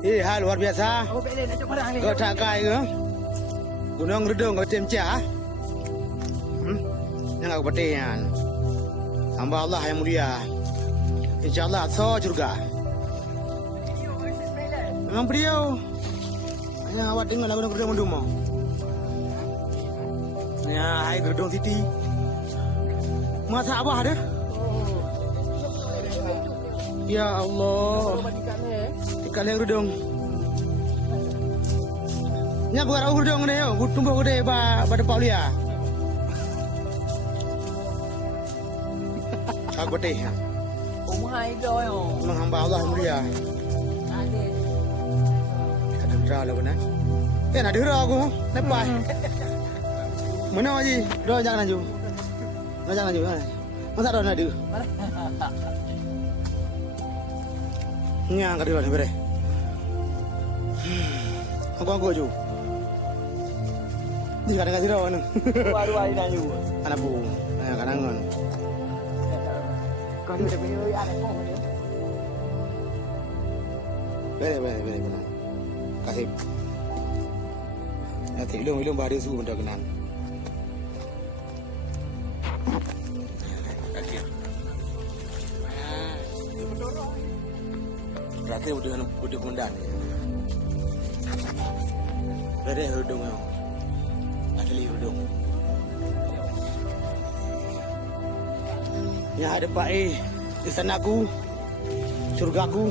Hal luar biasa. Oh, boleh nak jumpa orang ni. Kau tak kaya ke? Gunung Redung kau temcah. Yang aku petian. Hamba Allah yang mulia. InsyaAllah so surga. Memang beliau. Hanya awak dengar lagu Redung Menduma. Ya, hai Redung City. Masa apa ada? Ya Allah. Ikan yang Redung. Nya buat aku Redung ni yo, tumbuh gede pada Paulia. Aku betih. Umai kau yo. Menghamba Allah mulia. Ada. Ada berala benar. Nak dera aku, lepas. Mana aji? Doa jangan laju. Doa jangan laju. Masa doa nak dia? Nya angkat dulu ni bere. Aku aju. Di kadang kasih doa ni. Baru hari dah you. Anak bu, kadang kan. Kau ni dah punya anak kau ni. Bere. Kasih. Nanti ilung bahari su benda kenan. Terakhir udah bundan. Bere hudung yo. Asli hudung. Ya ada Pak di sana aku. Surga aku.